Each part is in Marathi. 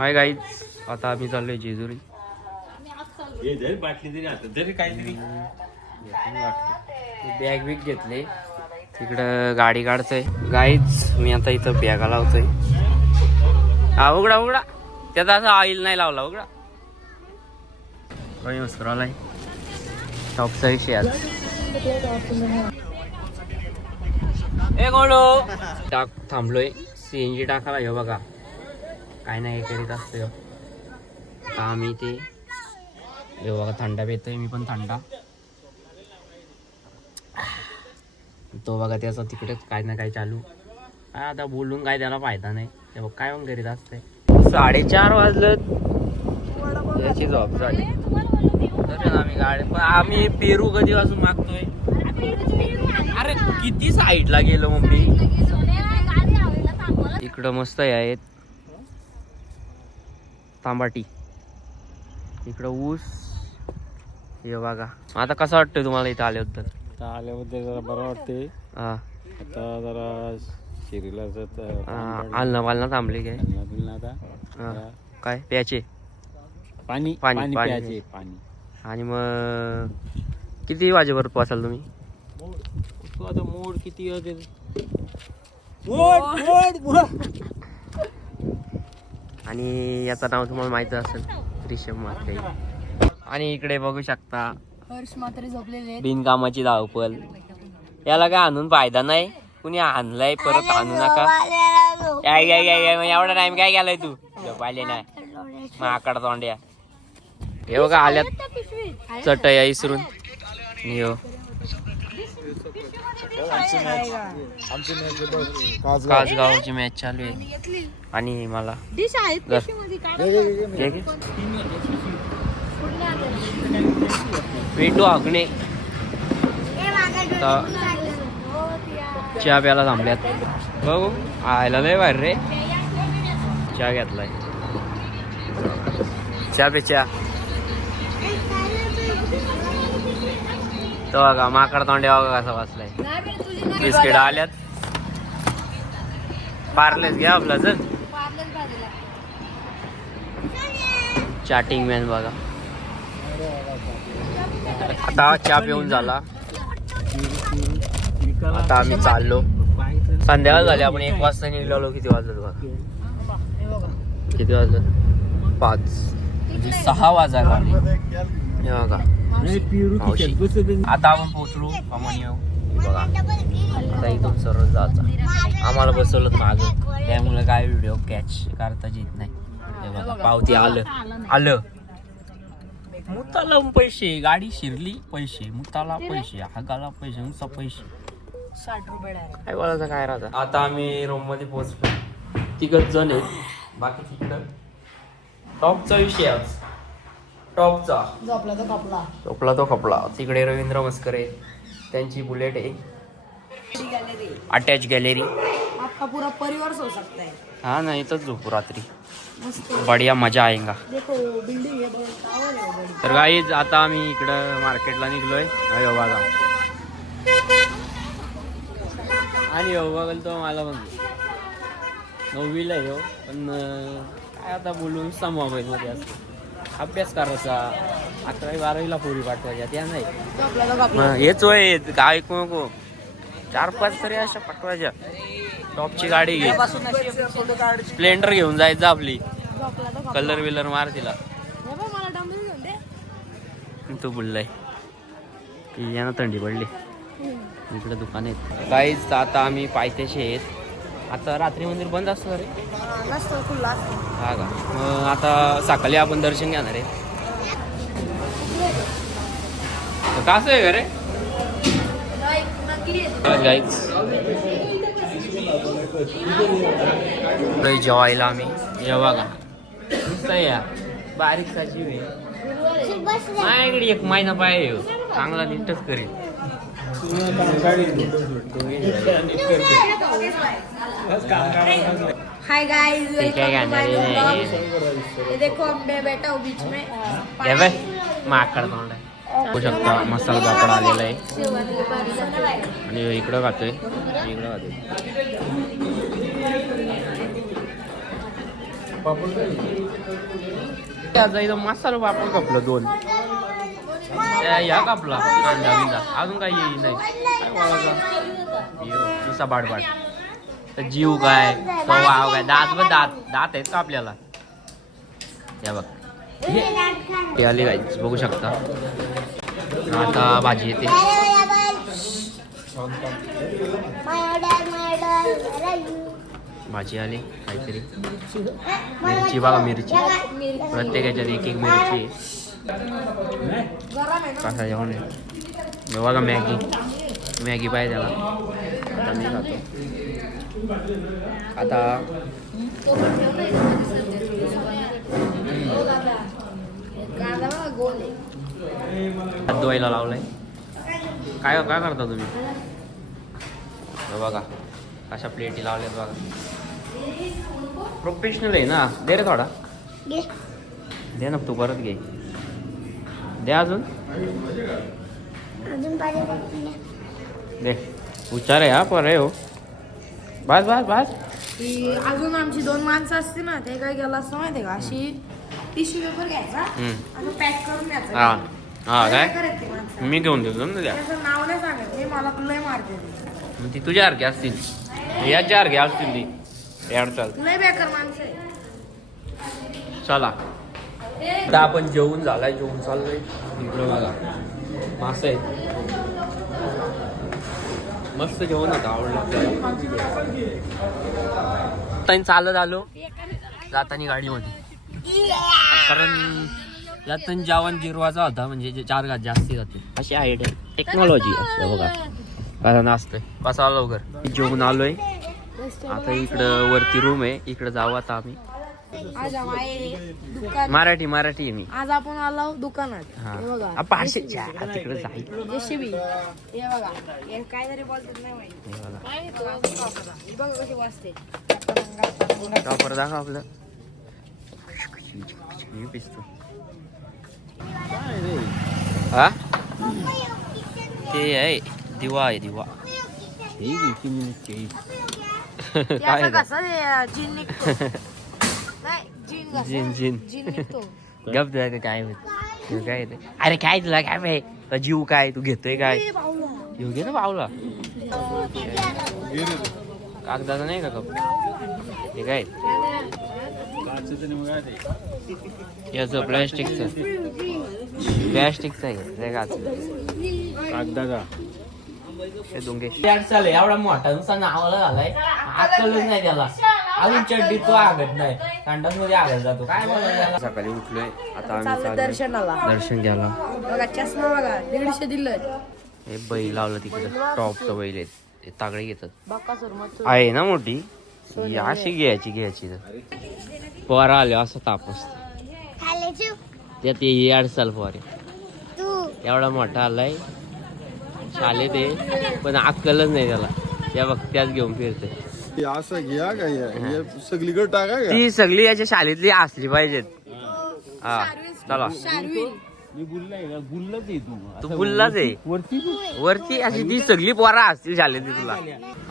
हाय गाईज, आता आम्ही चाललोय जेजुरी. बॅग बिग घेतले, तिकडं गाडी काढतोय. गाईज मी आता इथं बॅगा लावतोय. हा उघडा उघडा, त्याचा असं ऑइल नाही लावला. उघडा काही मस्करालाय. टॉपचा विषय आज टाक थांबलोय. सीएनजी टाकायला हे बघा, काय नाही करीत असतो. आता आम्ही ते हे बघा थंडा पितोय. मी पण थंडा. तो बघा त्याचा तिकडेच काय ना काय चालू. काय आता बोलून काय त्याला फायदा नाही. ते बघ काय पण करीत असतंय. 4:30 वाजलं, याची जॉब झाली. तर आम्ही गाडी पण आम्ही पेरू कधीपासून मागतोय. अरे किती साईडला गेलो मम्मी. इकडं मस्त आहेत तांबाटी, इकडं ऊस. हे बघा. आता कसं वाटतंय तुम्हाला इथं आल्याबद्दल? आल्याबद्दल जरा बरं वाटते. हा आता जरा शिरीला आलना पालना थांबले काय? आता काय प्याचे पाणी पाणी प्यायचे पाणी. आणि मग किती वाजेपर्यंत पोचाल तुम्ही? आता मोड किती होते? आणि याचं नाव तुम्हाला माहिती असेल, रिषभ म्हात्रे. आणि इकडे बघू शकता हर्ष म्हात्रे झोपलेले. बिनकामाची धावपल. याला काय आणून फायदा नाही. कुणी आणलाय परत आणू नका. एवढा टाइम काय केलाय तू? पाहिले नाही माकड तोंड्या. हे बघा आल्यात चटया इसरून. कासगावची मॅच चालू आहे. आणि मला पेटू हाकणे चहा प्यायला थांबल्यात. बघू आयला लय बाहेर रे. चहा घेतलाय. चहा पे चहा. तो बघा माकड तोंड्या बघा कसा बसलाय. बिस्किट आल्यात. पार्लेच घ्या आपला. जर चॅटिंग मॅन बघा. आता चहा पिऊन झाला. आता आम्ही चाललो. संध्याकाळ झाली. आपण 1 वाजता निघालो. किती वाजलं बघा? किती वाजलं? 5 म्हणजे 6 वाजायला आले. हे बघा आता आपण पोहोचलो अमोनिया. बघा आता इथून सरळ जायचं. आम्हाला बसवलं मागं, त्यामुळे काय व्हिडिओ कॅच करताच येत नाही. हे बघा पावती आलं. मुताला पैसे, गाडी शिरली पैसे, मुताला पैसे, हागाला पैसे, नुसता पैसे. 60 रुपये काय बोलायचं काय राहतं. आता आम्ही रूम मध्ये पोहोचलो. 3 जण आहेत. बाकी तिकडं टॉपचा विषय आज. टॉपचा झोपला तो खपला. तिकडे रवींद्र मस्करे, त्यांची बुलेट आहे. Attach gallery. आपका पूरा परिवार सो सकता है. हा ना, इथंच झोपू रात्री. बढिया मजा आएगा. तर गाईज आता आम्ही इकडं मार्केटला निघलोय. अयो बघा. आणि हो बघल तो मला पण 9वीला येऊ. पण काय आता बोलून मोबाईल मध्ये असतो. अभ्यास करायचा. 11वी 12वीला पोरी पाठवायच्या त्या नाही. हेच वय काय नको. 4-5 तरी अशा पाठवायच्या. टॉपची गाडी घे. स्प्लेंडर घेऊन जायचं आपली. कलर विलर मार तिला. तू बोललाय की यांना थंडी पडली. इकडे दुकान आहेत. काहीच आता आम्ही पायथ्याशी आहेत. आता रात्री मंदिर बंद असतं रे. हा का? मग आता सकाळी आपण दर्शन घेणार आहे. कसं आहे रे गाईज? जेवायला आम्ही हे बघा नुसतं या बारीक साची माझ्याकडे 1 महिना पाहिजे. चांगला नीटच करेल. Hi guys, welcome to my blog. देखो मैं बैठा हूँ बीच में. माकड तोंड आहे. बघू शकता मसाला पापड आलेला आहे. आणि इकडं खातोय. त्याचा इथं मसाला पापड कापलं 2 या कापला कांदा बिंदा अजून काही येईल नाही काय बोलायचं नुसता बाडबाड तर जीव काय तो वाव काय दात आहेत का आपल्याला या बघ हे आली गाईच बघू शकता आता भाजी येते भाजी आली काहीतरी मिरची बघा मिरची प्रत्येकाच्यात एक मिरची आहे कसा जेवण आहे बघा मॅगी पाहिजे त्याला आता मी खातो आता हात धुवायला लावलाय काय काय करता तुम्ही बघा अशा प्लेटी लावल्यात बघा प्रोफेशनल आहे ना दे रे थोडा दे ना तू परत घे दे अजून दे उच्चार आहे हा पर आहे हो बस बस बस अजून आमची 2 माणसं असते ना ते काय केलं असं माहितीये का अशी टिश्यू पेपर घ्यायचा आणि पॅक करून द्यायचा हा हा काय करायचं ते माणसं मी घेऊन देतो ना द्या त्याचं नाव नाही सांगत हे मला लय मारते मग ती तुझ्यासारखी असतील याच्यासारखी असतील ती चाल लय बेकार माणसं आहे चला आता आपण जेवून झालाय जेवून चाललोय इकडं बघा मासे आहेत मस्त जेवण होतं आवडलं आपल्याला चालत आलो जातानी गाडीमध्ये कारण यातून जेवण जिरवाचा होता म्हणजे 4 घात जास्ती जाते अशी आयडिया टेक्नॉलॉजी असते बघा कारण असतंय कसा लवकर जेवून आलोय आता इकडं वरती रूम आहे इकडं जाऊ आता आम्ही आज आम्ही दुकान मराठी आहे मी आज आपण आलो दुकानात हे बघा तिकडे जाईल जेसीबी हे बघा हे काहीतरी बोलतात नाही माहिती हे बघा कशी वाजते टॉपर दाखव आपलं पिसतो हा ते आहे दिवा आहे दिवा काय जिन निघतो नाही जिन जिन निघतो गप जायचं काय काय ते अरे काय तुला काय माहिती जीव काय तू घेतोय काय जीव घे ना पावला कागदाचा नाही का कप हे काय याचं प्लॅस्टिकचं आहे कागदाचा चालेल एवढा मोठा नुसता नावाला झालाय अक्कलच नाही त्याला अजून चड्डी तो आगत नाही संडास मध्ये आगत जातो काय बोलायला सकाळी उठलोय आता आम्ही दर्शन घ्यायला बघा चष्मा बघा 150 दिलं हे बैल लावलं तिकडे टॉपचं बैल आहेत ते तागडे घेतात आहे ना मोठी अशी घ्यायची तर पोरा आले असं ताप असत त्यात हे अडचाल पोरे एवढा मोठा आलाय शाले ते पण अक्कलच नाही त्याला त्या बघ त्याच घेऊन फिरते असं घ्या काय सगळीकडे टाका ती सगळी याच्या शाळेतली असली पाहिजेत हा चला मी गुल्लच आहे तू गुल्लाच आहे वरती अशी ती सगळी पोरा असतील शाळेतली तुला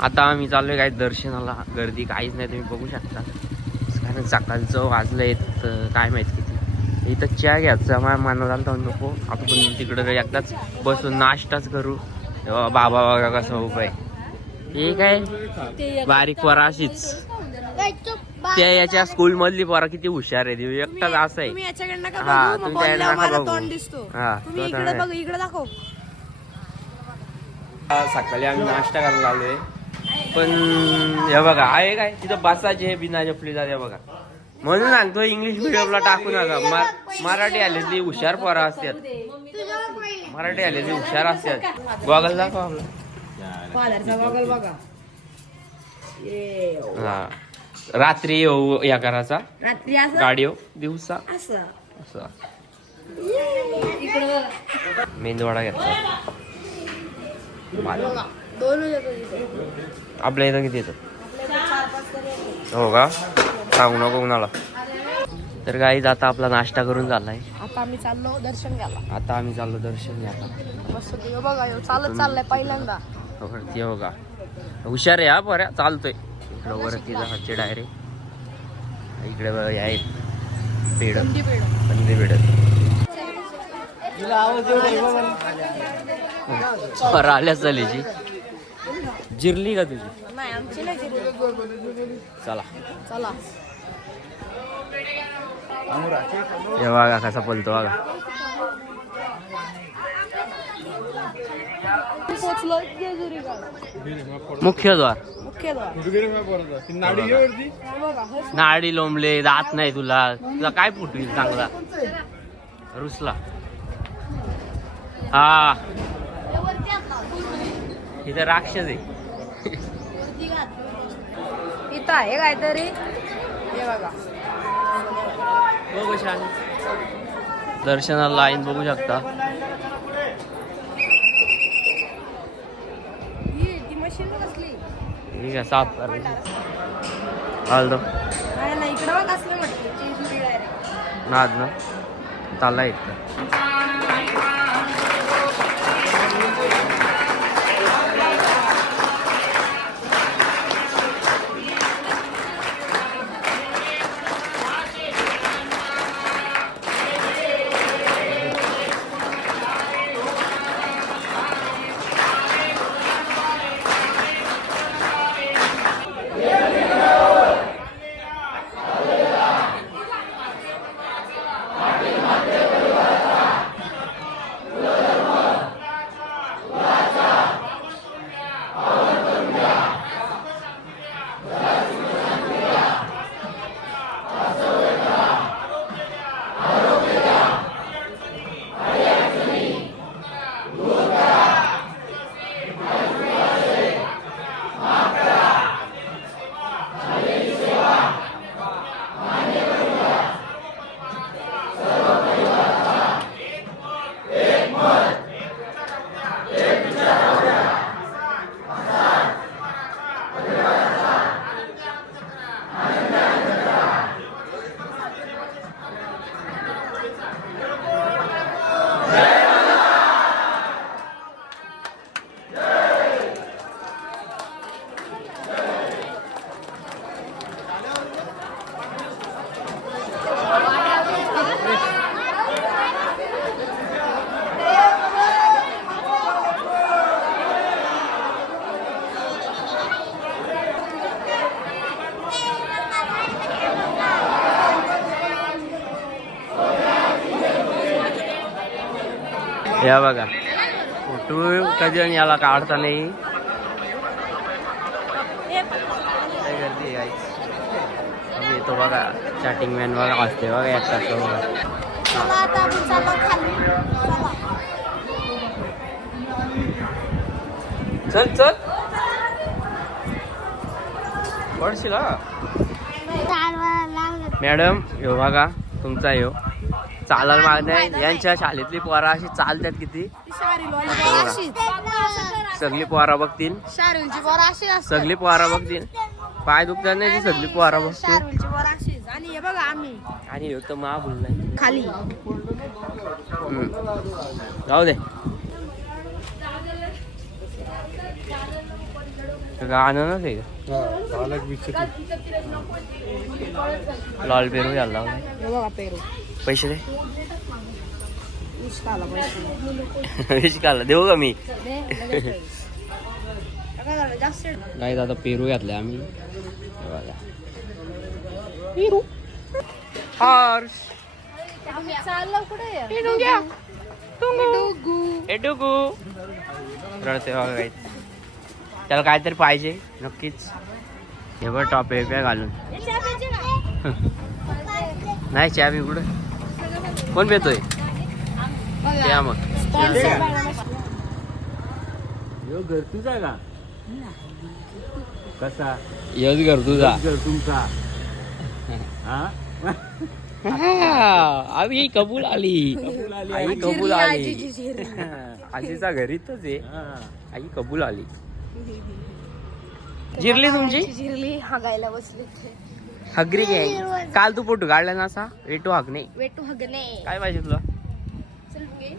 आता आम्ही चाललोय काय दर्शनाला गर्दी काहीच नाही तुम्ही बघू शकता कारण सकाळचं वाजलंय काय माहित किती इथं चहा घ्यायचा माझ्या मनाला नको आपण तिकडं एकदाच बसून नाश्ताच करू बाबा बघा कसं उपाय हे काय बारीक पोरा अशीच त्या याच्या स्कूल मधली पोरा किती हुशार आहे ती एकटाच असं आहे हा सकाळी आम्ही नाश्ता करायला आलोय पण हे बघा आहे काय तिथं बसायचे हे बिना जपली जाते बघा म्हणून सांगतो इंग्लिश मिडियमला टाकू नका मराठी आलेली हुशार पोरा असतात मराठी आलेली हुशार असतात गॉगल दाखव आपला हा रात्री येऊ या करायचा गाडी येऊ दिवसा असा मेंदूवडा घेतला आपल्या इथं किती येतं हो का सांगू नको कुणाला तर गाईज आता आपला नाश्ता करून झालाय आता आम्ही चाललो दर्शन घ्यायला मस्त बघा चालत चाललाय पहिल्यांदा वरती बघा हुशार आहे हा बऱ्या चालतोय इकडं वरती जायचे डायरेक्ट इकडे बघा हे आहेत पेड कंदी पेढ. कंदी पेड आल्या चालीची जिरली का तुझी नाही आमची नाही जिरली. चला चला हे बघा कसा पलतो बघा पोचलो जेजुरी गाव. मुख्य द्वार मुख्य द्वार. नाडी लोंबले दात नाही तुला तुला काय फुटवील चांगला रुसला हा इथं राक्षस आहे इथं आहे काहीतरी हे बघा. बघू छान दर्शनाला लाईन बघू शकता ती मशीन कसली ठीक आहे साफ करायची आलो नाही नाही इकडं बघ कसलं म्हटलं जेजुरी डायरेक्ट. नाद ना चालला एक या बघा फोटो कधी आणि याला काढता नाही काय करते आम्ही येतो बघा चॅटिंग मॅन बघा वाजते बघा एक तास चला आता आपण चाललो खाली. चल चल पडशील हा मॅडम यो बघा तुमचा यो चालायला मागण्या यांच्या शाळेतली पोरा अशी चालतात किती सगळी पोरा बघतील सगळी पोरा बघतील पाय दुखतात नाही ती सगळी पोरा बघतील आणि हे बघा आम्ही आणि ह्यो तर मा बोललाय खाली. जाऊ दे गाणं ना ते लाल पेरू झाला हे बघा पेरू. पैसे दे ऊस खाला पैसे. विच खाल्ला देऊ का मी जास्त नाही आता पेरू घातले आम्ही पेरू हॉर्स चाललो कुठे एटुकू रडते बघा काही त्याला काहीतरी पाहिजे नक्कीच हे बघ टॉप आहे घालून नाही चहा बी कुठं कोण पेतोय त्या मग यो घर तुझा का कसा यच घर तुझा घर तुमचा हा आई कबूल आली आई कबूल आली आजीचा घरीच आहे हा. आई कबूल आली जिरली तुमची जिरली हागायला बसली. हगरी काय काल तू फोटो काढला ना असा वेटू हागणे वेटू हगणे. काय पाहिजे तुला चल घे.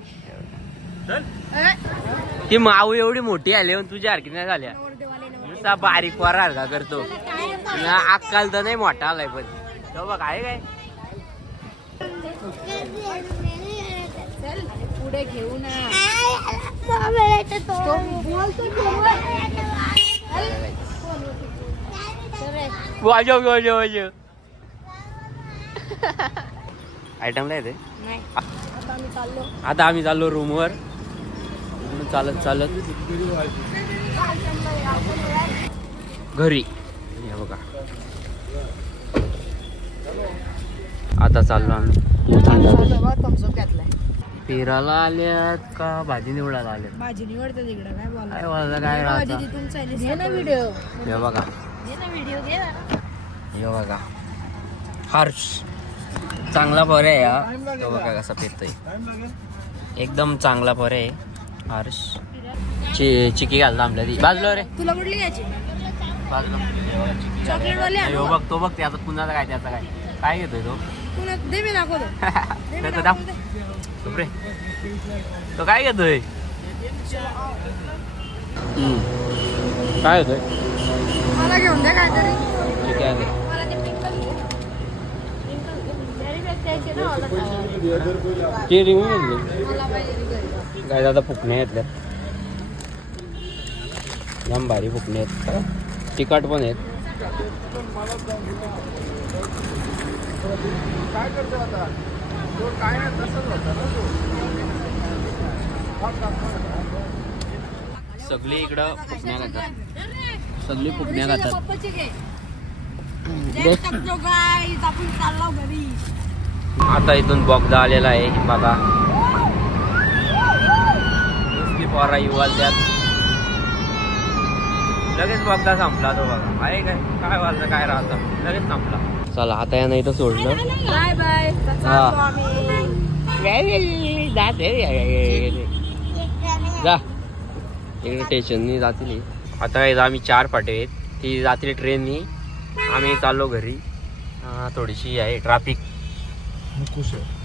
चल ती माऊ एवढी मोठी आली पण तुझ्या सारखी नाही झाल्या नवरदेवाले नवरदेव. नुसता बारीक पोरा का करतो अक्काल तर नाही मोठा आलाय पण तो बघ आहे काय चल पुढे घेऊ ना वाजव वाजव वाजव आयटमला येते नाही आता आम्ही चाललो आता आम्ही चाललो रूमवर चालत चालत घरी हे बघा आता चाललो आम्ही थम्सअप घेतलाय फिरायला आल्यात का भाजी निवडायला आल्यात भाजी निवडते तिकडे काय बोला काय बोलला काय राहता घे ना व्हिडिओ हे बघा घे ना व्हिडिओ घे ना हे बघा हर्ष चांगला पोर आहे हा तो बघा कसा पेतोय एकदम चांगला पोर आहे हर्ष चिकी घालता आपल्या ती बाजलो रे तुला कुठली घ्यायची बाजलो चॉकलेट वाले हो बघ तो बघ त्याचा पुन्हा काय त्याचा काय काय घेतोय तो पुन्हा दे मी दाखवतो त्याचं दाब रे तो काय घेतोय काय होतोय मला घेऊन द्या काहीतरी चिकी आहे मला ते पिंकल घे द्यायचे ना ती रिंग घेतली मला पाहिजे काय दादा फुकणे घेतल्यात जाम भारी फुकणे आहेत तिखट पण आहेत काय करतो आता तो काय नाही तसंच होता ना सगळी इकडं फुकण्या खातात सगळी फुकण्या खातात पप्पाची घे आपण चाललो घरी आता इथून बोगदा आलेला आहे बघा नुसती पोरा युवाल त्यात लगेच बोगदा संपला तो बघा आहे काय वाजलं काय राहतं लगेच संपला चला आता यानं इथं सोडलं बाय बाय जा इकडे स्टेशननी जातील आता आम्ही 4 फाटे आहेत ती जातील ट्रेननी आम्ही चाललो घरी थोडीशी आहे ट्रॅफिक खुश आहे